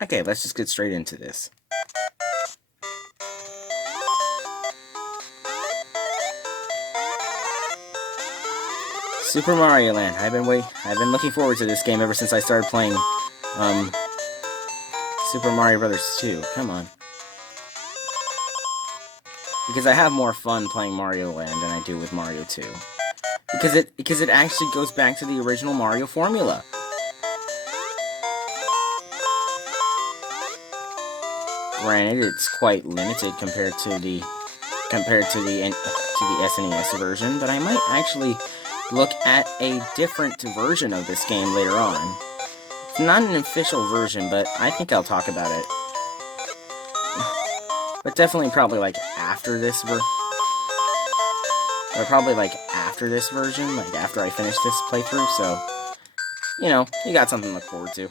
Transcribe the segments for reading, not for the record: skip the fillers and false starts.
Okay, let's just get straight into this. Super Mario Land. I've been looking forward to this game ever since I started playing Super Mario Brothers 2. Come on. Because I have more fun playing Mario Land than I do with Mario 2. Because it actually goes back to the original Mario formula. Granted, it's quite limited compared to the SNES version, but I might actually look at a different version of this game later on. It's not an official version, but I think I'll talk about it. But definitely probably like after this version, like after I finish this playthrough, so, you know, you got something to look forward to.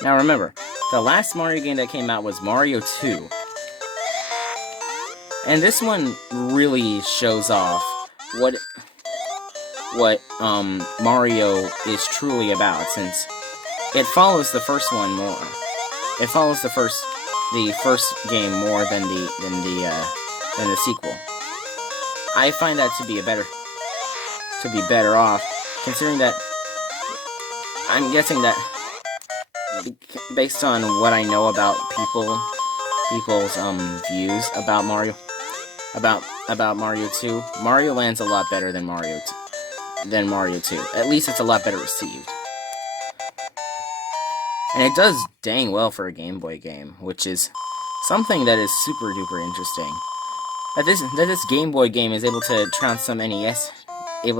Now remember, the last Mario game that came out was Mario 2. And this one really shows off what Mario is truly about, since it follows the first one more. It follows the first game more than the sequel. I find that to be better off, considering that I'm guessing that based on what I know about people's views about Mario 2, Mario Land's a lot better than Mario 2. At least it's a lot better received. And it does dang well for a Game Boy game, which is something that is super duper interesting. That this Game Boy game is able to trounce an NES game.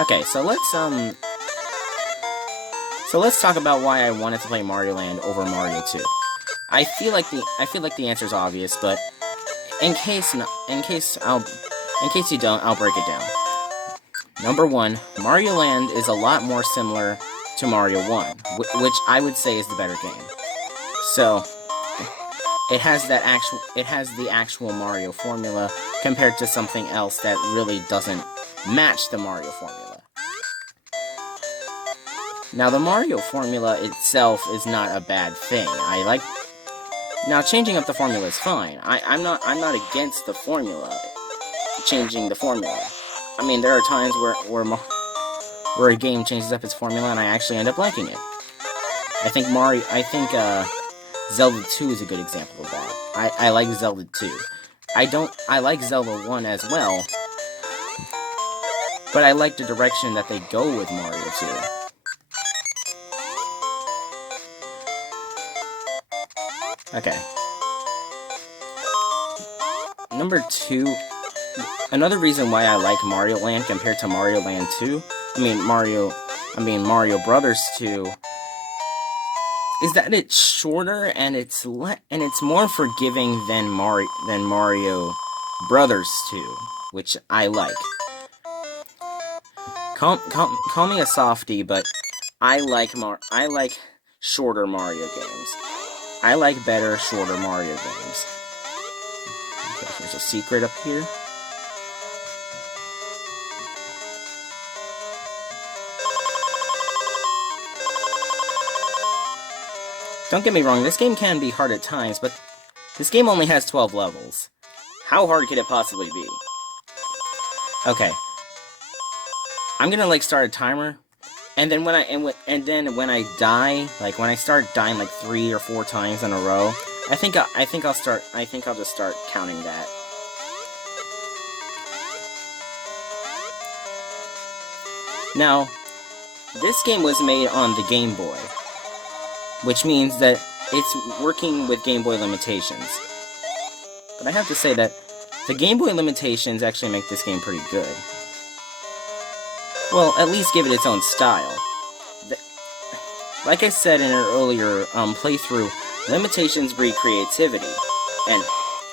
Okay, so let's talk about why I wanted to play Mario Land over Mario 2. I feel like the answer is obvious, but in case you don't, I'll break it down. Number one, Mario Land is a lot more similar to Mario 1, which I would say is the better game. So it has the actual Mario formula compared to something else that really doesn't match the Mario formula. Now, the Mario formula itself is not a bad thing. Now, changing up the formula is fine. I'm not against the formula, changing the formula. I mean, there are times where a game changes up its formula and I actually end up liking it. I think Zelda 2 is a good example of that. I like Zelda 2. I like Zelda 1 as well, but I like the direction that they go with Mario 2. Okay. Number 2, another reason why I like Mario Land compared to Mario Land 2, Mario Brothers 2, is that it's shorter and it's more forgiving than Mario Brothers 2, which I like. Call me a softie, but I like shorter Mario games. I like better, shorter Mario games. Okay, there's a secret up here. Don't get me wrong, this game can be hard at times, but this game only has 12 levels. How hard could it possibly be? Okay. I'm gonna start a timer. And then when I die, when I start dying 3 or 4 times in a row, I think I'll just start counting that. Now, this game was made on the Game Boy, which means that it's working with Game Boy limitations. But I have to say that the Game Boy limitations actually make this game pretty good. Well, at least give it its own style. Like I said in an earlier playthrough, limitations breed creativity, and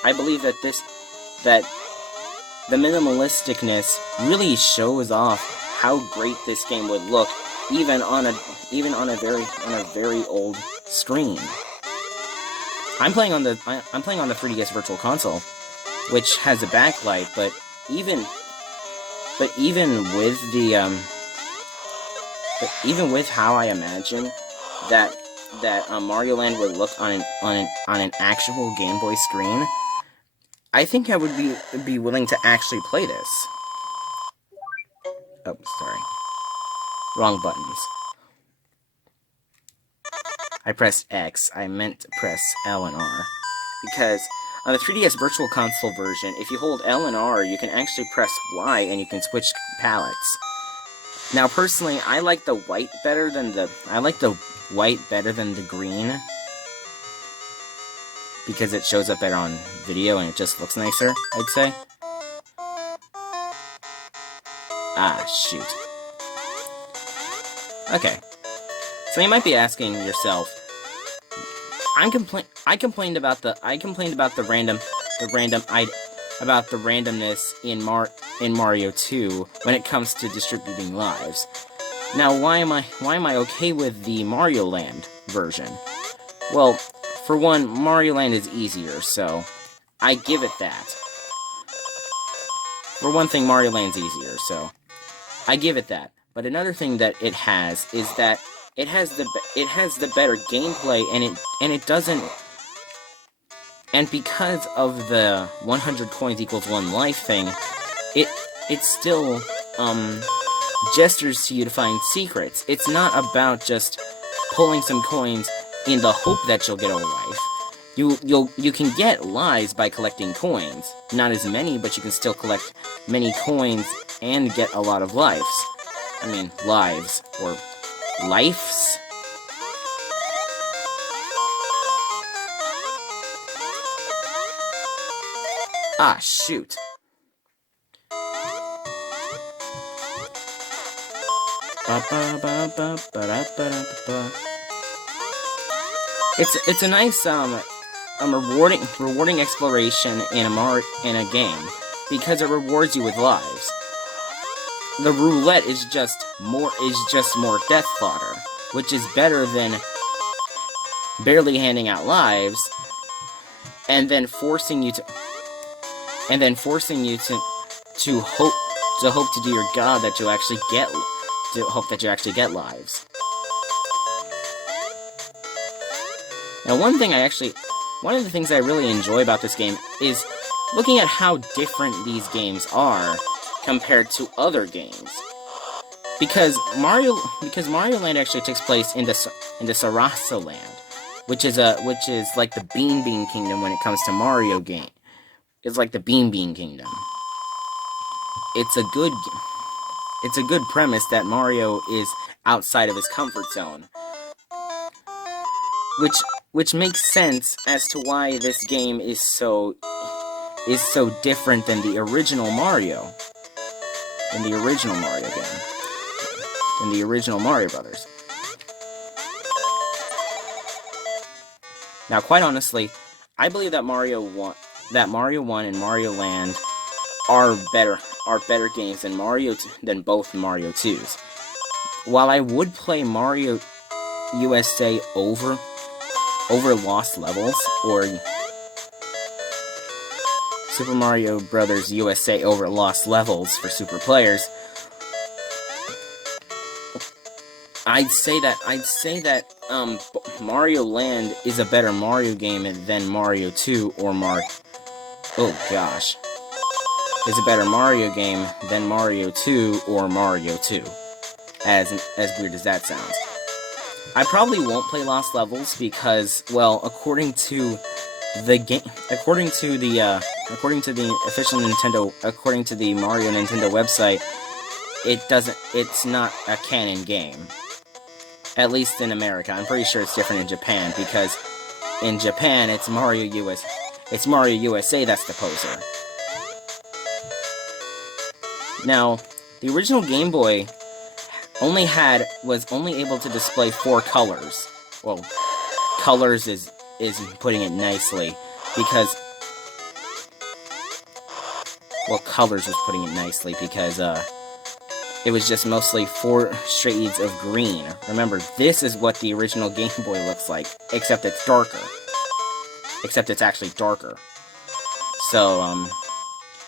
I believe that the minimalisticness really shows off how great this game would look even on a very old screen. I'm playing on the 3DS Virtual Console, which has a backlight, but even with how I imagine that Mario Land would look on an actual Game Boy screen, I think I would be willing to actually play this. Oh, sorry. Wrong buttons. I pressed X. I meant to press L and R. Because on the 3DS Virtual Console version, if you hold L and R, you can actually press Y and you can switch palettes. Now, personally, I like the white better than the green, because it shows up better on video and it just looks nicer, I'd say. Ah, shoot. Okay. So you might be asking yourself, I complained about the randomness in Mario 2 when it comes to distributing lives. Now, why am I okay with the Mario Land version? Well, for one, Mario Land is easier, so I give it that. For one thing, Mario Land's easier, so I give it that. But another thing that it has is that it has the better gameplay, and it doesn't. And because of the 100 coins equals 1 life thing, it still gestures to you to find secrets. It's not about just pulling some coins in the hope that you'll get a life. You can get lives by collecting coins. Not as many, but you can still collect many coins and get a lot of lives. I mean, lives. Or lives? Ah, shoot. It's a nice rewarding exploration in a game, because it rewards you with lives. The roulette is just more death fodder, which is better than barely handing out lives and then forcing you to hope to do your god that you actually get lives. Now, one of the things I really enjoy about this game is looking at how different these games are compared to other games. Because Mario Land actually takes place in the Sarasa Land, which is like the Bean Kingdom when it comes to Mario game. It's like the Bean Kingdom. It's a good premise that Mario is outside of his comfort zone, which makes sense as to why this game is so different than the original Mario. Than the original Mario game. Than the original Mario Brothers. Now, quite honestly, I believe that Mario 1 and Mario Land are better games than both Mario 2s. While I would play Mario USA over Lost Levels, or Super Mario Bros. USA over Lost Levels for super players, I'd say that Mario Land is a better Mario game than Mario 2 or oh gosh. Is a better Mario game than Mario 2 or Mario 2. As weird as that sounds. I probably won't play Lost Levels because, well, according to the Mario Nintendo website, it's not a canon game. At least in America. I'm pretty sure it's different in Japan, because in Japan it's Mario USA that's the poser. Now, the original Game Boy was only able to display 4 colors. Well, colors is putting it nicely, because colors was putting it nicely, because it was just mostly 4 shades of green. Remember, this is what the original Game Boy looks like, except it's darker. Except it's actually darker. So,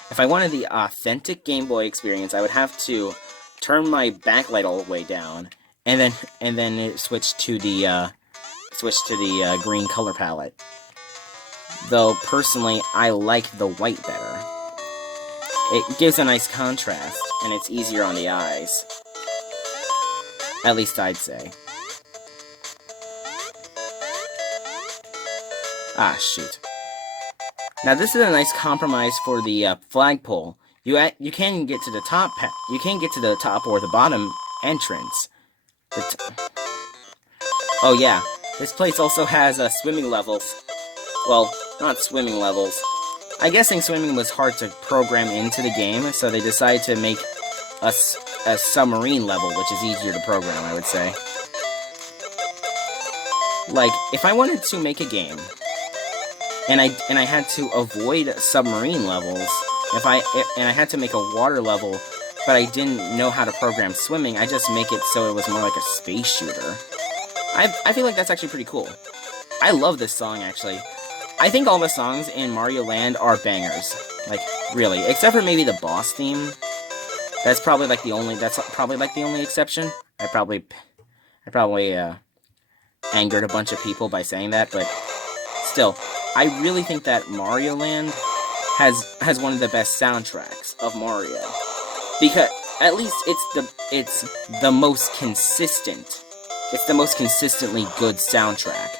if I wanted the authentic Game Boy experience, I would have to turn my backlight all the way down, and then it switch to the green color palette. Though personally, I like the white better. It gives a nice contrast, and it's easier on the eyes. At least I'd say. Ah, shoot. Now this is a nice compromise for the flagpole. You can get to the top. You can get to the top or the bottom entrance. Oh yeah, this place also has swimming levels. Well, not swimming levels. I'm guessing swimming was hard to program into the game, so they decided to make a submarine level, which is easier to program, I would say. Like, if I wanted to make a game, and I had to avoid submarine levels, and I had to make a water level, but I didn't know how to program swimming, I just make it so it was more like a space shooter. I feel like that's actually pretty cool. I love this song, actually. I think all the songs in Mario Land are bangers. Like, really. Except for maybe the boss theme. That's probably like the only exception. I probably angered a bunch of people by saying that, but still, I really think that Mario Land has one of the best soundtracks of Mario. Because at least it's the most consistent. It's the most consistently good soundtrack.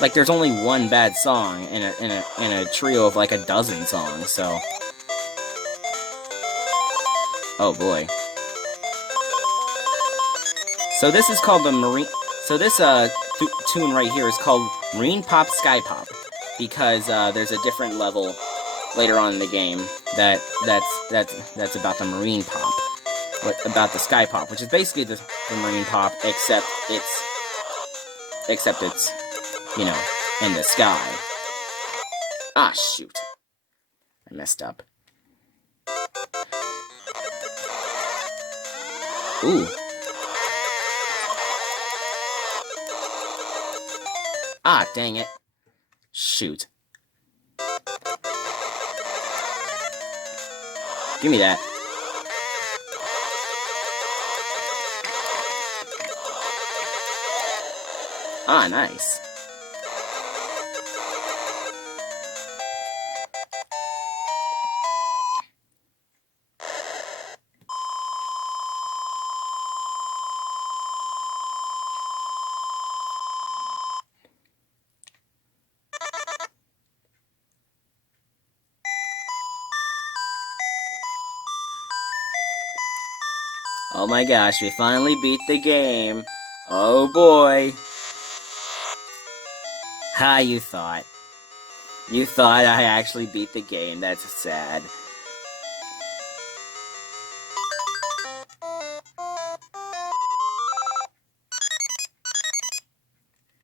Like, there's only one bad song in a trio of like a dozen songs, so. Oh boy. So this is called the Marine. So this tune right here is called Marine Pop Sky Pop, because there's a different level later on in the game that's about the Marine Pop, about the Sky Pop, which is basically the Marine Pop, except it's you know, in the sky. Ah, shoot. I messed up. Ooh. Ah, dang it. Shoot. Give me that. Ah, nice. Oh my gosh, we finally beat the game. Oh boy. Ha, you thought. You thought I actually beat the game. That's sad.